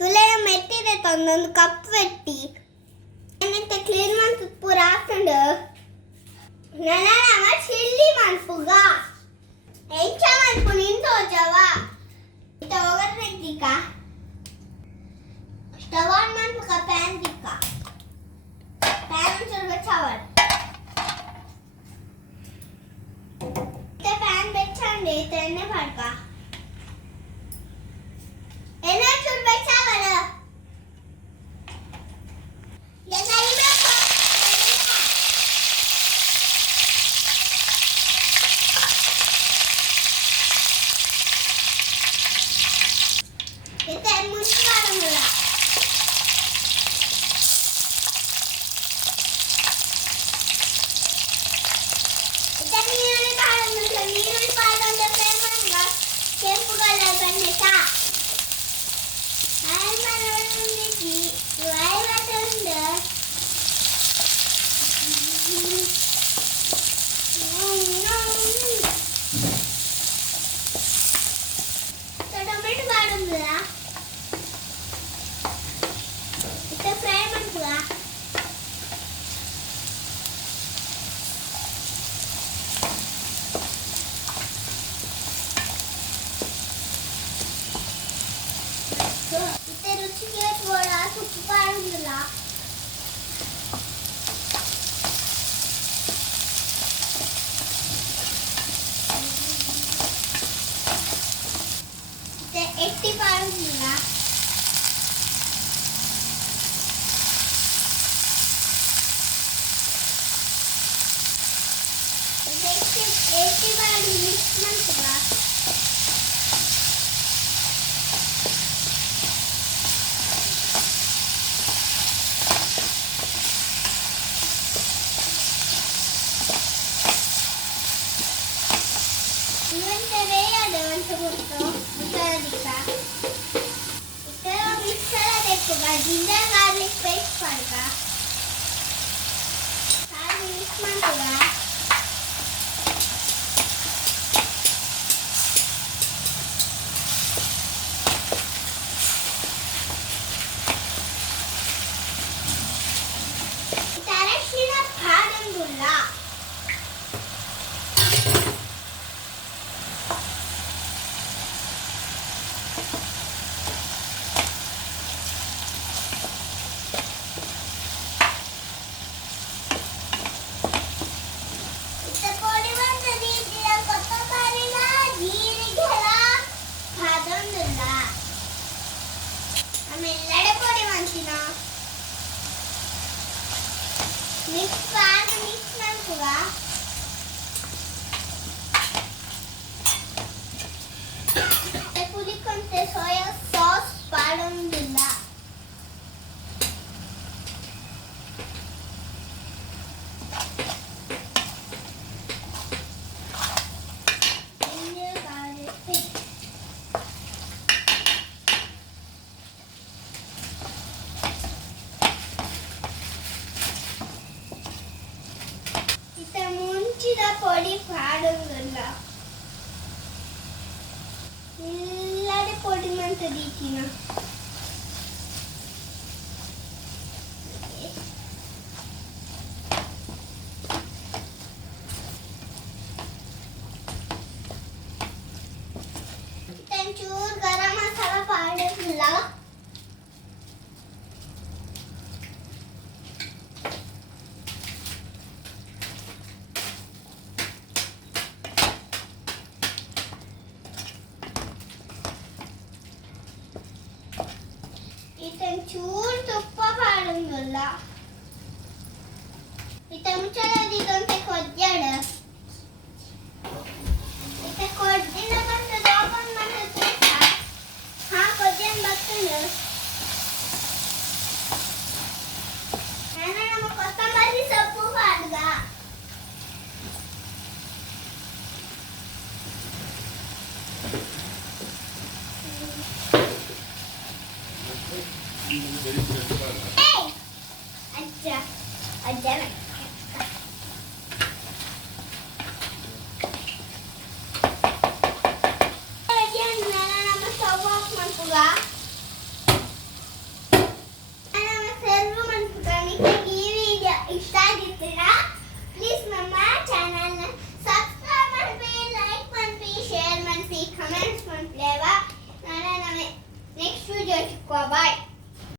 ತುಲೆಯ ಮೆಟ್ಟಿದೆ ತಂದೊಂದು cup ಬೆಟ್ಟಿ ಏನಂತ clean ಮಾಡ್ತು ಪೂರ ಹಾಕೊಂಡು ನನ್ನ ಚಿಲ್ಲಿ ಮಾಡ್ಪುಗ ಎಂಚ ಮಾಡ್ಪು ನಿಂತು ಜವ ಇತ್ತ ಹೋಗದ್ರೆ ದಿಕ್ಕ ಸ್ಟವ್ ಆನ್ ಮಾಡ್ಪುಗ ಪ್ಯಾನ್ ದಿಕ್ಕ ಪ್ಯಾನ್ ಒಂಚೂರು ಬೆಚ್ಚವರ್ ಇತ್ತ ಪ್ಯಾನ್ ಬೆಚ್ಚಂಡೆ ಇತ್ತ ಎಣ್ಣೆ ಮಾಡ್ಕ ಎಣ್ಣೆ ಒಂಚೂರು ಬೆಚ್ಚವರ ಎಟ್ಟಿ ಪಾಡುದಿಲ್ಲ ಎಟ್ಟಿ ಪಾಡು ಮಿಕ್ಸ್ ಮಾಡ್ತದ ಇವಂತವೇ ಅದ ಒಂದು ಗೊತ್ತು ಜಿಂಜರ್ ಗಾರ್ಲಿಕ್ ಪೇಸ್ಟ್ ಮಾಡ್ಕ ಹಾಗೆ ಮಿಕ್ಸ್ ಮಾಡ್ತೀವ ಅರಶಿನ ಹಾಡಂಗಿಲ್ಲ ಆಮೇಲೆ ಪೊಡಿ ಮಾಡ್ತೀನ ಮಿಕ್ಸ್ ಮಾಡ್ತೀವ ಕುದಿಕೊಂತೆ ಸೋಯಾ ಸಾಸ್ ಪಾಡೊಂದಿಲ್ಲ ಮುಂಚಿದ ಪೊಡಿ ಪಾಡೋಂಗಿಲ್ಲ ಎಲ್ಲಡೆ ಪೊಡಿ ಮಾಡ್ತದೀಕಿನ ಚೂರು ಗರಂ ಮಸಾಲ ಪಾಡೋಂಗಿಲ್ಲ ಚೂರು ತುಪ್ಪ ಪಾಡಂಗಿಲ್ಲ ಇತ್ತ ಮುಚ್ಚಳದಿಗಂತೆ ಕೊದ್ದಾಡ ಇತ್ತ ಕೊದ್ದಿನ ಬರ್ತದ ಓಪನ್ ಮಾಡ್ತದ ಹಾ ಕೊದ್ದಿನ ಬರ್ತದ ನಮ್ಮ ಕೊತ್ತಂಬರಿ ಸೊಪ್ಪು ಪಾಡ್ಗ ಅಜ್ಜ ನಮ್ಮ ಸ್ಟವ್ ಆಫ್ ಮಾಡ್ಕುವ చేసుకో బాయ్